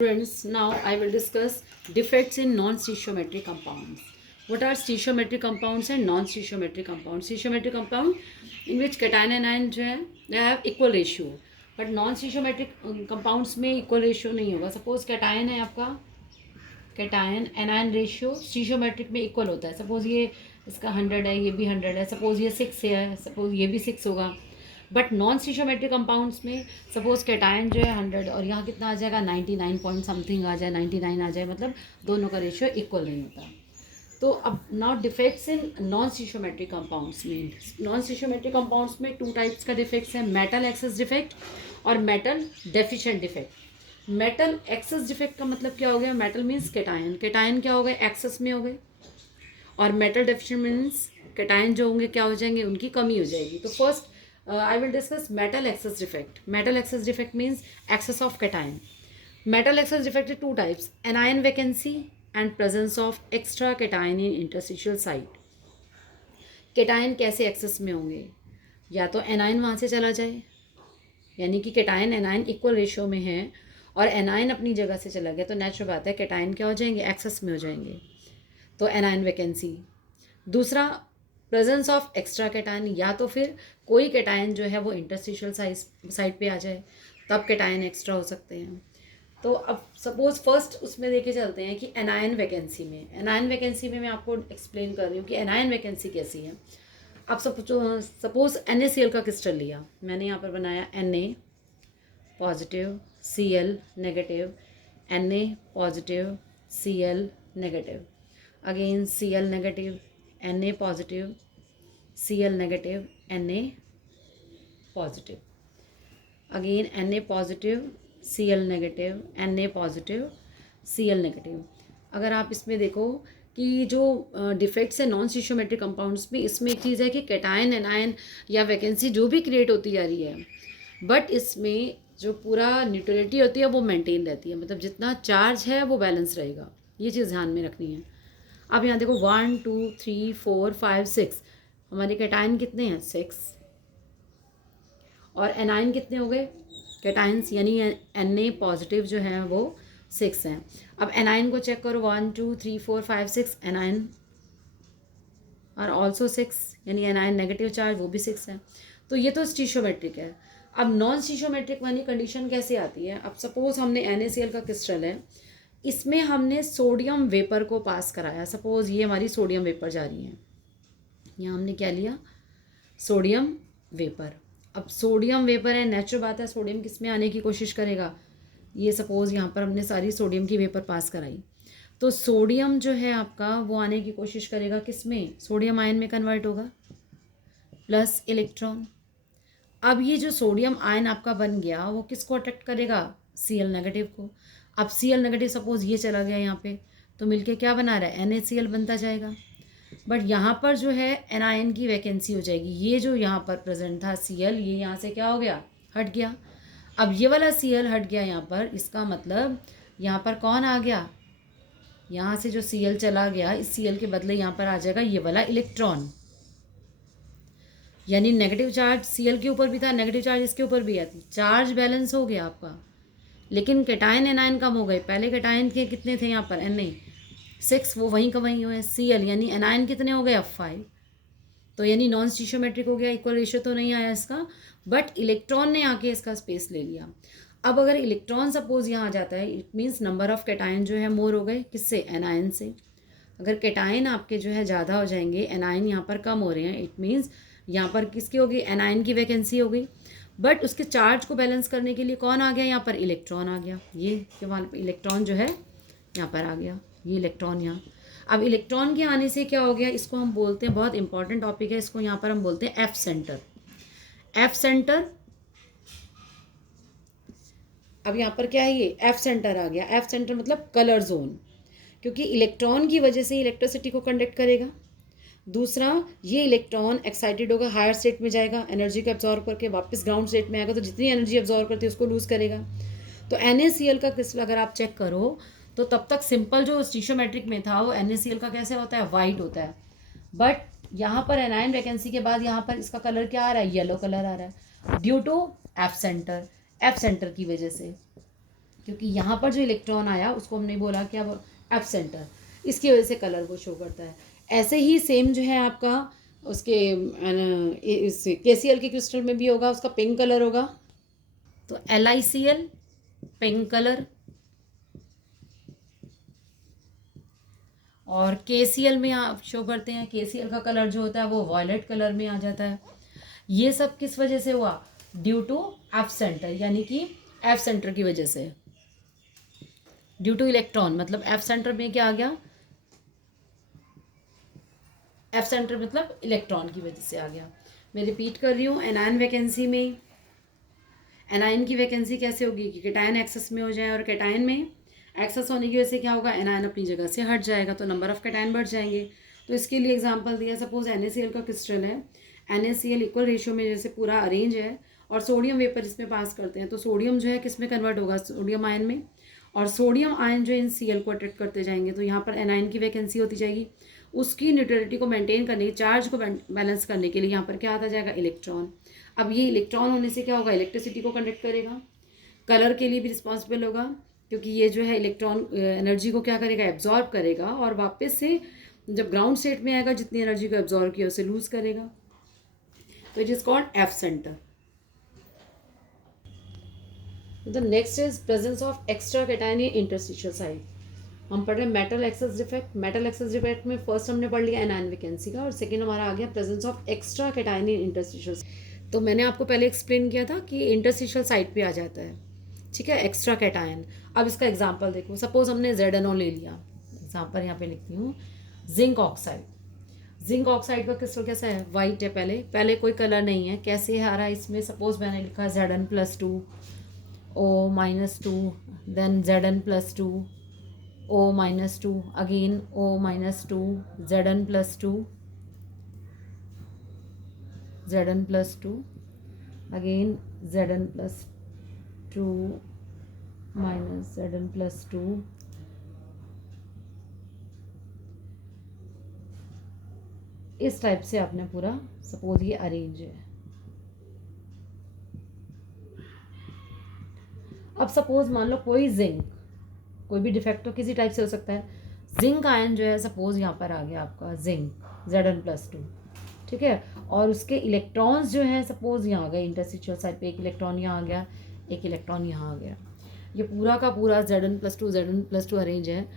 Friends, now I will discuss defects in non-stoichiometric compounds. What are stoichiometric compounds and non-stoichiometric compounds? Stoichiometric compound in which cation and anion जो है they have equal ratio, but non-stoichiometric compounds में equal ratio नहीं होगा. Suppose cation है आपका, cation anion ratio stoichiometric में equal होता है. Suppose ये इसका 100 है, ये भी 100 है. Suppose ये 6 है, suppose ये भी 6 होगा. बट नॉन स्टिशोमेट्रिक कंपाउंड्स में सपोज कैटायन जो है 100 और यहाँ कितना आ जाएगा 99 पॉइंट समथिंग आ जाए, 99 आ जाए, मतलब दोनों का रेशियो इक्वल नहीं होता. तो अब now defects in non stoichiometric compounds में, नॉन स्टिशोमेट्रिक कंपाउंड्स में 2 टाइप्स का डिफेक्ट्स है, मेटल एक्सेस डिफेक्ट और metal deficient defect. Metal excess defect का मतलब क्या हो गया? मेटल मीन्स कैटायन, कैटायन क्या हो गए? एक्सेस में हो गए. और मेटल डेफिशिएंट मीन्स कैटायन जो होंगे क्या हो जाएंगे? उनकी कमी हो जाएगी. तो first I will discuss metal excess defect. Metal excess defect means excess of cation. Metal excess defect is 2 types: anion vacancy and presence of extra cation in interstitial site. cation कैसे एक्सेस में होंगे? या तो A9 वहाँ से चला जाए, यानी कि कैटायन एनाइन इक्वल रेशियो में है और एनाइन अपनी जगह से चला गया, तो नेचुरल बात है कैटायन क्या हो जाएंगे? एक्सेस में हो जाएंगे, तो एनाइन वैकेंसी. दूसरा प्रेजेंस ऑफ एक्स्ट्रा कैटायन, या तो फिर कोई कैटायन जो है वो इंटरस्टिशियल साइड पे आ जाए, तब कैटायन एक्स्ट्रा हो सकते हैं. तो अब सपोज फर्स्ट उसमें देखे चलते हैं कि एनायन वैकेंसी में. एनायन वैकेंसी में मैं आपको एक्सप्लेन कर रही हूँ कि एनायन वैकेंसी कैसी है. अब सपोज NaCl का क्रिस्टल लिया, मैंने यहाँ पर बनाया Na positive, Cl negative, Na positive, Cl negative, again Cl negative, Na positive, Cl negative, Na positive, again Na positive, Cl negative, Na positive, Cl negative. अगर आप इसमें देखो कि जो डिफेक्ट्स है नॉन स्टिशोमेट्रिक कंपाउंड्स में, इसमें एक चीज़ है कि कैटायन एनायन या वैकेंसी जो भी क्रिएट होती जा रही है, बट इसमें जो पूरा न्यूट्रलिटी होती है वो मेंटेन रहती है, मतलब जितना चार्ज है वो बैलेंस रहेगा. ये चीज़ ध्यान में रखनी है. अब यहाँ देखो 1 2 3 4 5 6, हमारे कैटायन कितने हैं? 6. और एनाइन कितने हो गए कैटायंस, यानी Na पॉजिटिव जो है वो 6 हैं. अब एनाइन को चेक करो, 1 2 3 4 5 6, एनाइन आर ऑल्सो 6, यानी एनाइन नेगेटिव चार्ज वो भी 6 है. तो ये तो स्टिशोमेट्रिक है. अब नॉन स्टिशोमेट्रिक वाली कंडीशन कैसे आती है? अब सपोज हमने NaCl का क्रिस्टल है, इसमें हमने सोडियम वेपर को पास कराया. सपोज ये हमारी सोडियम वेपर जा रही है, यहाँ हमने क्या लिया? Sodium vapour. अब सोडियम वेपर है, नेचुरल बात है सोडियम किस में आने की कोशिश करेगा? ये सपोज यहाँ पर हमने सारी सोडियम की वेपर पास कराई, तो सोडियम जो है आपका वो आने की कोशिश करेगा किस में? सोडियम आयन में कन्वर्ट होगा, प्लस इलेक्ट्रॉन. अब ये जो सोडियम आयन आपका बन गया वो किसको अट्रैक्ट करेगा? Cl नेगेटिव को. अब Cl नेगेटिव सपोज ये चला गया यहाँ पे, तो मिलके क्या बना रहा है? NaCl बनता जाएगा. बट यहाँ पर जो है एनायन की वैकेंसी हो जाएगी. ये जो यहाँ पर प्रेजेंट था Cl, ये यहाँ से क्या हो गया? हट गया. अब ये वाला Cl हट गया यहाँ पर, इसका मतलब यहाँ पर कौन आ गया? यहाँ से जो Cl चला गया, इस Cl के बदले यहाँ पर आ जाएगा ये वाला इलेक्ट्रॉन, यानी नेगेटिव चार्ज Cl के ऊपर भी था, नेगेटिव चार्ज इसके ऊपर भी है, चार्ज बैलेंस हो गया आपका. लेकिन कैटायन एनायन कम हो गए. पहले कैटायन के कितने थे यहाँ पर? Na 6, वो वहीं का वहीं हुए. Cl यानी एनायन कितने हो गए? अब 5. तो यानी नॉन स्टिशोमेट्रिक हो गया, इक्वल रेशियो तो नहीं आया इसका, बट इलेक्ट्रॉन ने आके इसका स्पेस ले लिया. अब अगर इलेक्ट्रॉन सपोज यहाँ आ जाता है, it means number of cation जो है मोर हो गए. किससे? एनायन से. अगर कैटायन आपके जो है ज़्यादा हो जाएंगे, एनायन यहाँ पर कम हो रहे हैं, इट मीन्स यहाँ पर किसकी होगी? एनायन की वैकेंसी हो गई. बट उसके चार्ज को बैलेंस करने के लिए कौन आ गया यहाँ पर? इलेक्ट्रॉन आ गया. ये वहाँ पर इलेक्ट्रॉन जो है यहाँ पर आ गया, ये इलेक्ट्रॉन यहाँ. अब इलेक्ट्रॉन के आने से क्या हो गया? इसको हम बोलते हैं, बहुत इंपॉर्टेंट टॉपिक है, इसको यहाँ पर हम बोलते हैं एफ सेंटर. F centre. अब यहाँ पर क्या है? ये एफ सेंटर आ गया. एफ सेंटर मतलब कलर जोन, क्योंकि इलेक्ट्रॉन की वजह से इलेक्ट्रिसिटी को कंडक्ट करेगा. दूसरा, ये इलेक्ट्रॉन एक्साइटेड होगा, हायर स्टेट में जाएगा, एनर्जी को एब्जॉर्व करके वापस ग्राउंड स्टेट में आएगा, तो जितनी एनर्जी एब्जॉर्व करती है उसको लूज़ करेगा. तो NaCl का क्रिस्टल अगर आप चेक करो तो तब तक सिंपल जो स्टिशोमेट्रिक में था वो NaCl का कैसे होता है? वाइट होता है. बट यहाँ पर एनायन वैकेंसी के बाद यहाँ पर इसका कलर क्या आ रहा है? येलो कलर आ रहा है, due to F centre. F centre की वजह से क्योंकि यहाँ पर जो इलेक्ट्रॉन आया उसको हमने बोला कि अब एफ सेंटर, इसकी वजह से कलर को शो करता है। ऐसे ही सेम जो है आपका उसके इस KCl के क्रिस्टल में भी होगा, उसका पिंक कलर होगा। तो LiCl पिंक कलर, और KCl में आप शो करते हैं, KCl का कलर जो होता है वो वॉयलेट कलर में आ जाता है। ये सब किस वजह से हुआ? ड्यू टू एफ सेंटर, यानी कि एफ सेंटर की वजह से, ड्यू टू इलेक्ट्रॉन, मतलब एफ सेंटर में क्या आ गया? एफ सेंटर मतलब इलेक्ट्रॉन की वजह से आ गया। मैं रिपीट कर रही हूँ, एनायन वैकेंसी में एनायन की वैकेंसी कैसे होगी कि कैटायन एक्सेस में हो जाए, और कैटायन में एक्सेस होने की वजह से क्या होगा? एनायन अपनी जगह से हट जाएगा, तो नंबर ऑफ कैटायन बढ़ जाएंगे। तो इसके लिए एग्जांपल दिया, सपोज NaCl का क्रिस्टल है, NaCl इक्वल रेशियो में जैसे पूरा अरेंज है, और सोडियम वेपर इसमें पास करते हैं, तो सोडियम जो है किस में कन्वर्ट होगा? सोडियम आयन में, और सोडियम आयन जो इन Cl को अट्रैक्ट करते जाएंगे, तो यहाँ पर एनायन की वैकेंसी होती जाएगी। उसकी न्यूट्रलिटी को मेंटेन करने, चार्ज को बैलेंस करने के लिए यहाँ पर क्या आता जाएगा? इलेक्ट्रॉन। अब ये इलेक्ट्रॉन होने से क्या होगा? इलेक्ट्रिसिटी को कंडक्ट करेगा, कलर के लिए भी रिस्पॉन्सिबल होगा, क्योंकि ये जो है इलेक्ट्रॉन एनर्जी को क्या करेगा? एब्जॉर्ब करेगा, और वापस से जब ग्राउंड स्टेट में आएगा जितनी एनर्जी को एब्जॉर्ब किया उसे लूज करेगा। तो it is called F centre. The next is presence of extra cation in interstitial site. हम पढ़ रहे हैं metal excess defect. Metal excess defect में फर्स्ट हमने पढ़ लिया एनायन वैकेंसी का, और सेकंड हमारा आ गया presence of extra cation in interstitial. तो मैंने आपको पहले एक्सप्लेन किया था कि इंटरस्टिशियल साइट पे आ जाता है, ठीक है, एक्स्ट्रा कैटायन। अब इसका एग्जांपल देखो, सपोज हमने ZnO ले लिया, एग्जांपल यहाँ पे लिखती हूँ, जिंक ऑक्साइड। जिंक ऑक्साइड का क्रिस्टल कैसा है? वाइट है, पहले कोई कलर नहीं है, कैसे आ रहा है इसमें? सपोज मैंने लिखा Zn+2 O-2, then Zn+2 O-2, again O-2, Zn+2 Zn+2, again Zn+2 minus Zn+2, इस टाइप से आपने पूरा, सपोज ये अरेंज है। अब सपोज मान लो कोई जिंक, कोई भी डिफेक्ट तो किसी टाइप से हो सकता है, जिंक आयन जो है सपोज यहाँ पर आ गया आपका जिंक Zn+2, ठीक है, और उसके इलेक्ट्रॉन्स जो हैं सपोज यहाँ आ गए इंटरस्टिशियल साइड पे, एक इलेक्ट्रॉन यहाँ आ गया, एक इलेक्ट्रॉन यहाँ आ गया, ये पूरा का पूरा Zn+2 अरेंज है।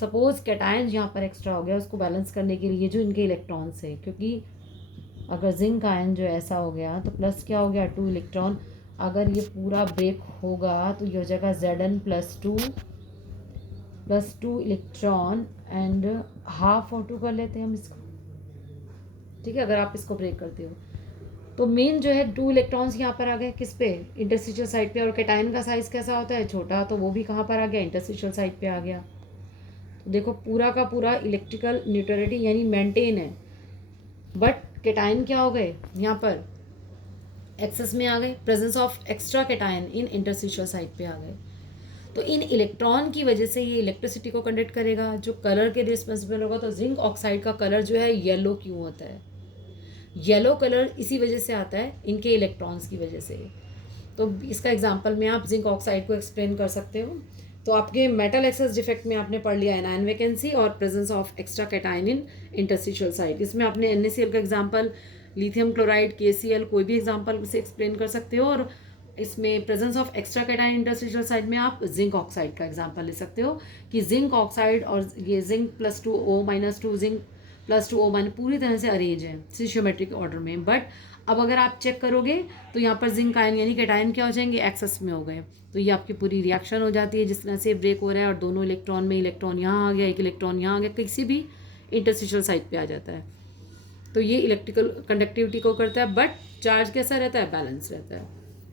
सपोज कैटायन यहाँ पर एक्स्ट्रा हो गया, उसको बैलेंस करने के लिए जो इनके इलेक्ट्रॉन्स है, क्योंकि अगर जिंक आयन जो ऐसा हो गया तो प्लस क्या हो गया? 2 इलेक्ट्रॉन। अगर ये पूरा ब्रेक होगा तो ये हो जाएगा Zn+2 electron and half O2 कर लेते हैं हम इसको, ठीक है, अगर आप इसको ब्रेक करते हो तो मेन जो है 2 इलेक्ट्रॉन्स यहाँ पर आ गए, किस पे? इंटरस्टिशियल साइड पे। और कैटायन का साइज कैसा होता है? छोटा, तो वो भी कहाँ पर आ गया? इंटरस्टिशियल साइड पे आ गया। तो देखो पूरा का पूरा इलेक्ट्रिकल न्यूट्रलिटी यानी मेंटेन है, बट कैटायन क्या हो गए? यहाँ पर एक्सेस में आ गए, presence of extra cation in interstitial side पे आ गए। तो इन इलेक्ट्रॉन की वजह से ये इलेक्ट्रिसिटी को कंडक्ट करेगा, जो कलर के रिस्पॉन्सिबल होगा। तो जिंक ऑक्साइड का कलर जो है येलो क्यों होता है? येलो कलर इसी वजह से आता है, इनके इलेक्ट्रॉन्स की वजह से। तो इसका एग्जांपल में आप जिंक ऑक्साइड को एक्सप्लेन कर सकते हो। तो आपके मेटल एक्सेस डिफेक्ट में आपने पढ़ लिया एनायन वैकेंसी और presence of extra cation in interstitial site. इसमें आपने NaCl का एग्जांपल, लिथियम क्लोराइड, KCl, कोई भी एग्जांपल से एक्सप्लेन कर सकते हो। और इसमें presence of extra cation interstitial side में आप जिंक ऑक्साइड का एग्जांपल ले सकते हो कि जिंक ऑक्साइड और ये Zn+2 O-2 Zn+2 O- पूरी तरह से अरेंज है स्टीशियोमेट्रिक ऑर्डर में। बट अब अगर आप चेक करोगे तो यहाँ पर जिंक आयन यानी कैटायन क्या हो जाएंगे? एक्सेस में हो गए। तो ये आपकी पूरी रिएक्शन हो जाती है जिस तरह से ब्रेक हो रहा है, और दोनों इलेक्ट्रॉन में इलेक्ट्रॉन यहाँ आ गया, एक इलेक्ट्रॉन यहाँ आ गया, किसी भी इंटरस्टिशियल साइड पे आ जाता है। तो ये इलेक्ट्रिकल कंडक्टिविटी को करता है, बट चार्ज कैसा रहता है? बैलेंस रहता है।